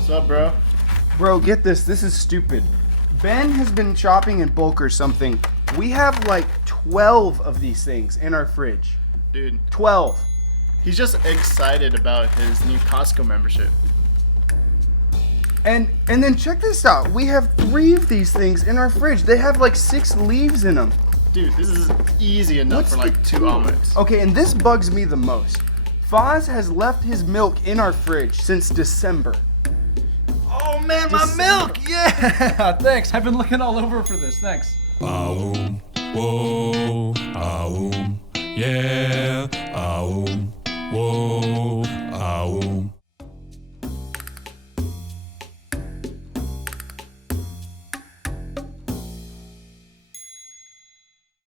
What's up, bro? Bro, get this. This is stupid. Ben has been shopping in bulk or something. We have like 12 of these things in our fridge. Dude, 12. he's just excited about his new Costco membership. And then check this out. We have 3 of these things in our fridge. They have like 6 leaves in them. Dude, this is easy enough What's for like the 2 omelets. Okay, and this bugs me the most. Foz has left his milk in our fridge since December. Oh man, my milk! Yeah! Thanks. I've been looking all over for this. Thanks. Whoa, yeah.